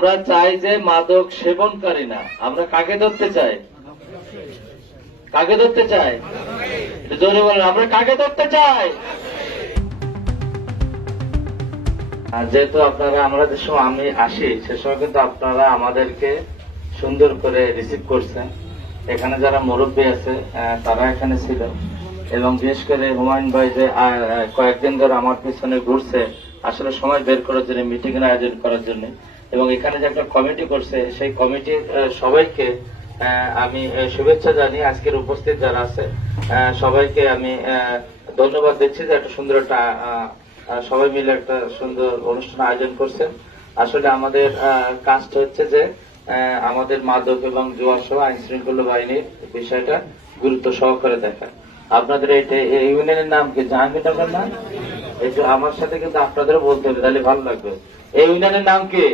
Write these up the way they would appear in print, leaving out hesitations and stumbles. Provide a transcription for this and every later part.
আমরা চাই যে মাদক সেবনকারী না, আমরা কাকে ধরতে চাই? কাকে ধরতে চাই? জোরে বলেন, আমরা কাকে ধরতে চাই? আর যেহেতু আপনারা আমরা যে সময় আমি আসি সে সময় কিন্তু আপনারা আমাদেরকে সুন্দর করে রিসিভ করছেন। এখানে যারা মুরব্বী আছে তারা এখানে ছিল, এবং বিশেষ করে হুমায়ুন ভাই যে কয়েকদিন ধরে আমার পিছনে ঘুরছে আসলে সময় বের করার জন্য, মিটিং এর আয়োজন করার জন্য, এবং এখানে যে একটা কমিটি করছে সেই কমিটির সবাইকে আমি শুভেচ্ছা জানিয়ে আজকের উপস্থিত যারা আছে সবাইকে আমি ধন্যবাদ দিচ্ছি যে একটা সুন্দর একটা সবাই মিলে একটা সুন্দর অনুষ্ঠান আয়োজন করছেন। আসলে আমাদের কাজটা হচ্ছে যে আমাদের মাদক এবং জুয়া সহ আইন শৃঙ্খলা বাহিনীর বিষয়টা গুরুত্ব সহকারে দেখা। আপনাদের এই ইউনিয়নের নাম কি? জাহাঙ্গীরনগর না? এই যে আমার সাথে কিন্তু আপনাদেরও বলতে হবে, তাহলে ভালো লাগবে। এই ইউনিয়নের নাম কি?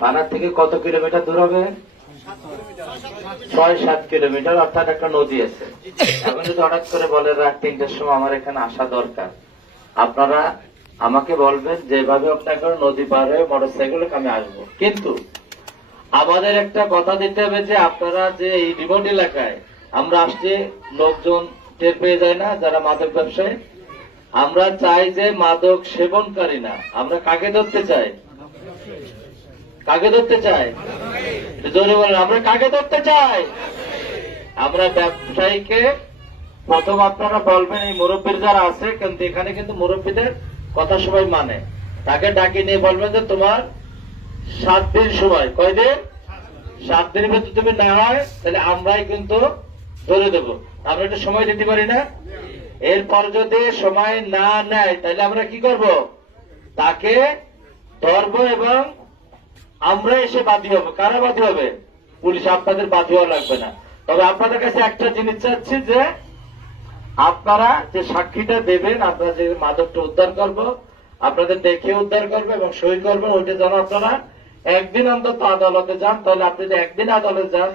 পানার থেকে কত কিলোমিটার দূর হবে? ৬-৭ কিলোমিটার, অর্থাৎ একটা নদী আছে। এখন যদি হঠাৎ করে বলে রাত ৩টার সময় আমার এখানে আসা দরকার, আপনারা আমাকে বলবেন যেভাবে আপনাকে নদী পার হয়ে মোটরসাইকেলে আমি আসবো। কিন্তু আমাদের একটা কথা দিতে হবে যে আপনারা যে এই রিমোট এলাকায় আমরা আসছি, লোকজন টের পেয়ে যায় না যারা মাদক ব্যবসায়ী। আমরা চাই যে মাদক সেবনকারী না, আমরা কাকে ধরতে চাই? কাকে ধরতে চাই? জোরে বলেন, আমরা কাকে ধরতে চাই? আমরা ব্যবসায়ীকে প্রথম আপনারা বলবেন এই মুরব্বীর যারা আছে, কিন্তু এখানে কিন্তু মুরব্বীদের কথা সবাই মানে, তাকে ডাকি নিয়ে বলবেন যে তোমার 7 দিন সময়। কয়দিন? 7 দিনের ভিতরে তুমি না হয় তাহলে আমরাই কিন্তু ধরে দেবো। আমরা একটু সময় দিতে পারি না? এরপর যদি সময় না নেয় তাহলে আমরা কি করব? তাকে ধরবো এবং আমরা এসে বাদী হবো। কারা বাদী হবে? পুলিশ। আপনাদের বাদী হওয়া লাগবে না। তবে আপনাদের কাছে একটা জিনিস চাচ্ছি যে আপনারা যে সাক্ষীটা দেবেন, আপনারা যে মাদকটা উদ্ধার করবো, আপনাদের দেখে উদ্ধার করবো এবং সই করবেন, ওইটা যেন আপনারা একদিন অন্তত আদালতে যান। তাহলে আপনি যদি একদিন আদালতে যান,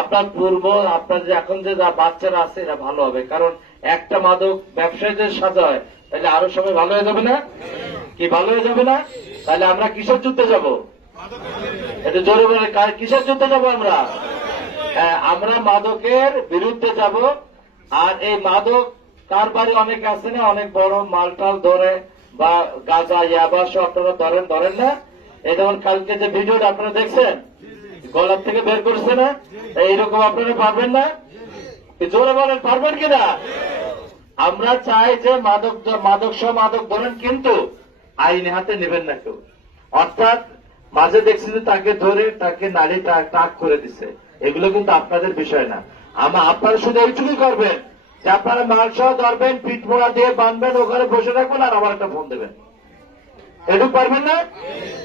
আপনার পূর্ব আপনার যে এখন যে বাচ্চারা আছে এরা ভালো হবে। কারণ একটা মাদক ব্যবসায় যে সাজা হয় তাহলে আরো সবাই ভালো হয়ে যাবে না? কি ভালো হয়ে যাবে না? তাহলে আমরা কিসের যুদ্ধে যাব? এটা জোরে বলে, কিসের যুদ্ধে যাব আমরা? হ্যাঁ, আমরা মাদকের বিরুদ্ধে যাব। আর এই মাদক কারবারি অনেক আছে না, অনেক বড় মালটাল ধরে বা গাঁজা ইয়াবা সব আপনারা ধরেন না? এই যেমন কালকে যে ভিডিওটা আপনারা দেখছেন, গলার থেকে বের করছে না, এইরকম আপনারা পারবেন না? জোরে বলেন, পারবেন কিনা? আমরা চাই যে মাদক সহ মাদক ধরেন, কিন্তু আইনে হাতে নেবেন না কেউ। অর্থাৎ মাঝে দেখছি যে তাকে ধরে তাকে নারী টাক করে দিচ্ছে, এগুলো কিন্তু আপনাদের বিষয় না। আপনারা শুধু এইটুকুই করবেন যে আপনারা মাল সহ ধরবেন, পিঠ মোড়া দিয়ে বাঁধবেন, ওখানে বসে রাখবেন আর আবার একটা ফোন দেবেন। এটুকু পারবেন না?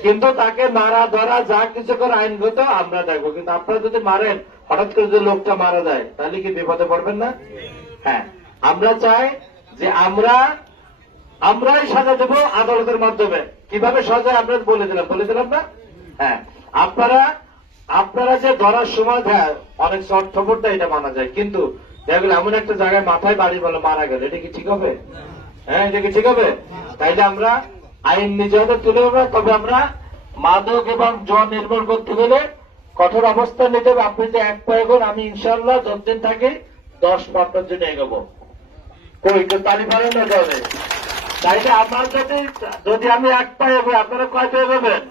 কিন্তু তাকে মারা ধরা যা কিছু করে আইনগত আমরা দেখবো। কিন্তু আপনারা যদি মারেন, হঠাৎ করে যদি লোকটা মারা যায় তাহলে কি বিপদে পড়বেন না? হ্যাঁ, আমরা চাই যে আমরাই সাজা দেবো আদালতের মাধ্যমে। কিভাবে সাজা আমরা বলে দিলাম না? হ্যাঁ, আপনারা যে ধরার সময় দেয় অনেক শর্তপর দেয়, এটা মানা যায়। কিন্তু দেখবেন এমন একটা জায়গায় মাথায় বাড়ি বলে মারা গেল, এটা কি ঠিক হবে? হ্যাঁ, এটা কি ঠিক হবে? তাইলে আমরা আইন নিজ হাতে তুলে নেব। তবে আমরা মাদক এবং জল নির্মূল করতে গেলে কঠোর অবস্থান নিতে হবে। আপনি যে এক পায়ে গোল, আমি ইনশাল্লাহ যতদিন থাকি 10 পা আপনার জন্য এগোবো। কই তো তালি পারেন না যাবে? তাইলে আমার যদি আমি এক পায়ে এগোই, আপনারা কয় পায়ে এগোবেন?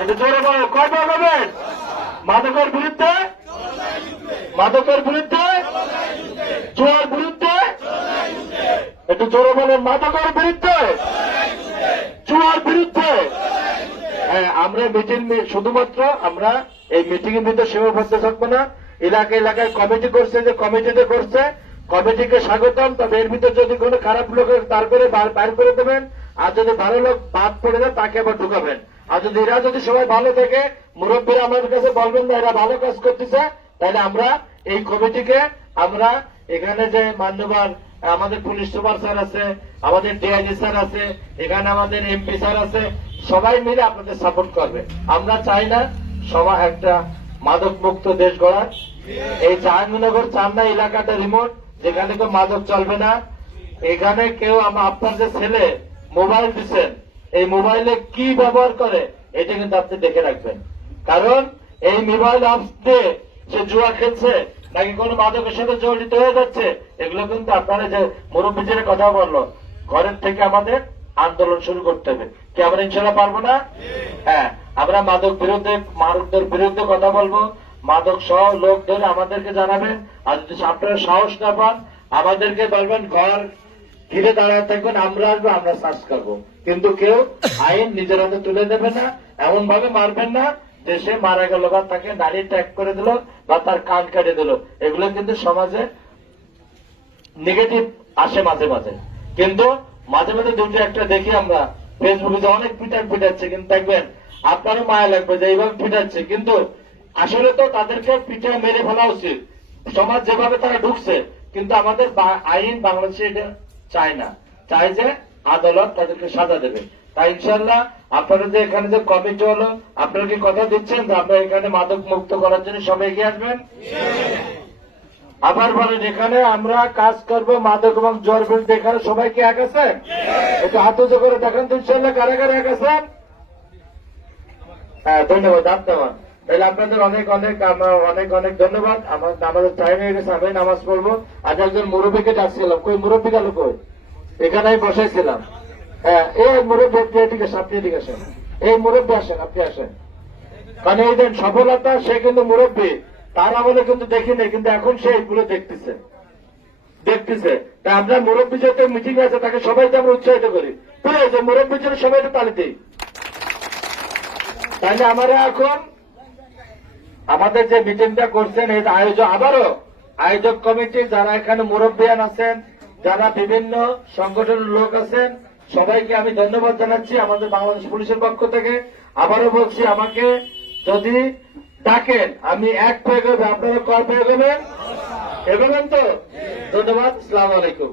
এটা জোরে বলেন, কয় পায়ে এগোবেন? মাদকের বিরুদ্ধে, মাদকের বিরুদ্ধে, জুয়ার বিরুদ্ধে, একটু জোরে বলেন, মাদকের বিরুদ্ধে, জুয়ার বিরুদ্ধে। হ্যাঁ, আমরা মিটিং শুধুমাত্র আমরা এই মিটিং এর ভিতরে সীমাবদ্ধ থাকবো না। এলাকায় কমিটি করছে, যে কমিটিতে করছে, কমিটিকে স্বাগতম। তবে এর ভিতরে যদি কোনো খারাপ লোক তারপরে বাইর করে দেবেন, আর যদি ভালো লোক বাদ পড়ে যায় তাকে আবার ঢুকাবেন। আর যদি এরা যদি সবাই ভালো থেকে মুরব্বীরা আমাদের কাছে বলবেন না এরা ভালো কাজ করতেছে, তাহলে আমরা এই কমিটিকে আমরা এখানে যে মান্যবর আমাদের পুলিশ সুপার স্যার আছে, আমাদের ডিআইজি স্যার আছে, এখানে আমাদের এমপি স্যার আছে, সবাই মিলে আপনাদের সাপোর্ট করবে। আমরা চাই না সবাই একটা মাদক মুক্ত দেশ গড়ার। এই জাহাঙ্গীরনগর চান্না এলাকাটা রিমোট, যেখানে কেউ মাদক চলবে না। এখানে কেউ আপনার যে ছেলে মোবাইল দিচ্ছেন, এই মোবাইলে কি ব্যবহার করে এটা কিন্তু আপনি দেখে রাখবেন। কারণ এই মোবাইল অ্যাপস দিয়ে সে জুয়া খেলছে নাকি কোনো মাদকের সাথে জড়িত হয়ে যাচ্ছে, এগুলো কিন্তু আপনারা যে মুরব্বীদের কথা বললো, ঘরের থেকে আমাদের আন্দোলন শুরু করতে হবে। কি আমরা ইনশাল্লাহ পারবো না? হ্যাঁ, আমরা মাদকদের বিরুদ্ধে কথা বলবো। মাদক সহ লোক ধরে আমাদেরকে জানাবেন। আর যদি আপনারা সাহস না পান, আমাদেরকে বলবেন, ঘর ঘিরে দাঁড়ায় থাকবেন, আমরা আসবো, আমরা সার্চ করবো। কিন্তু কেউ আইন নিজের হাতে তুলে দেবে না, এমন ভাবে মারবেন না দেশে মারা গেল বা তাকে নারী ত্যাগ করে দিল বা তার কান কেটে দিল। এগুলো কিন্তু সমাজে নেগেটিভ আসে মাঝে মাঝে। কিন্তু মাঝে মাঝে দুটো একটা দেখি আমরা ফেসবুকে যে অনেক পিটাচ্ছে, কিন্তু দেখবেন আপনারও মায়া লাগবে যে এইভাবে পিটাচ্ছে, কিন্তু আসলে তো তাদেরকে পিঠে মেরে ফেলা উচিত। সমাজ যেভাবে তারা ঢুকছে, কিন্তু আমাদের আইন বাংলাদেশে এটা চায় না, চায় যে আদালত তাদেরকে সাজা দেবে। তাই ইনশাল্লাহ আপনারা যে এখানে যে কমিটি হলো, আপনারা কি কথা দিচ্ছেন যে আপনারা এখানে মাদক মুক্ত করার জন্য সবাই এগিয়ে আসবেন? আবার বলেন, এখানে আমরা কাজ করবো মাদক এবং জ্বর বিরুদ্ধে, এখানে সবাই কি এক আছেন? একটু হাত উঁচু করে দেখেন তো ইনশাল্লাহ কারা কারা এক আছেন? হ্যাঁ, ধন্যবাদ আপনার। তাহলে আপনাদের অনেক অনেক ধন্যবাদ। আমাদের টাইম হয়ে গেছে, আমি নামাজ পড়বো। আজ একজন মুরব্বীকে ডাকছিলাম, কই মুরব্বী গেল কই? এখানে আমি বসাইছিলাম। হ্যাঁ, এই মুরব্বী ঠিক আছে, আপনি ঠিক আছেন, এই মুরব্বী আসেন, আপনি আসেন। কারণ এই দেন সফলতা, সে কিন্তু মুরব্বী, তার আমলে কিন্তু দেখিনি, কিন্তু এখন সে এইগুলো দেখতেছে। তাই আমরা মুরব্বী যত মিটিং আছে তাকে সবাইকে আমরা উৎসাহিত করি, যে মুরব্বীর জন্য সবাই একটু তালি দিই। তাহলে আমরা এখন আমাদের যে মিটিংটা করছেন, এই আয়োজক কমিটি যারা এখানে মুরব্বিয়ান আছেন, যারা বিভিন্ন সংগঠনের লোক আছেন, সবাইকে আমি ধন্যবাদ জানাচ্ছি আমাদের বাংলাদেশ পুলিশের পক্ষ থেকে। আবারও বলছি, আমাকে যদি ডাকেন আমি এক পেয়ে গেবে, আপনারা কয় পেয়ে গেবেন? এগোবেন তো? ধন্যবাদ। আসসালামু আলাইকুম।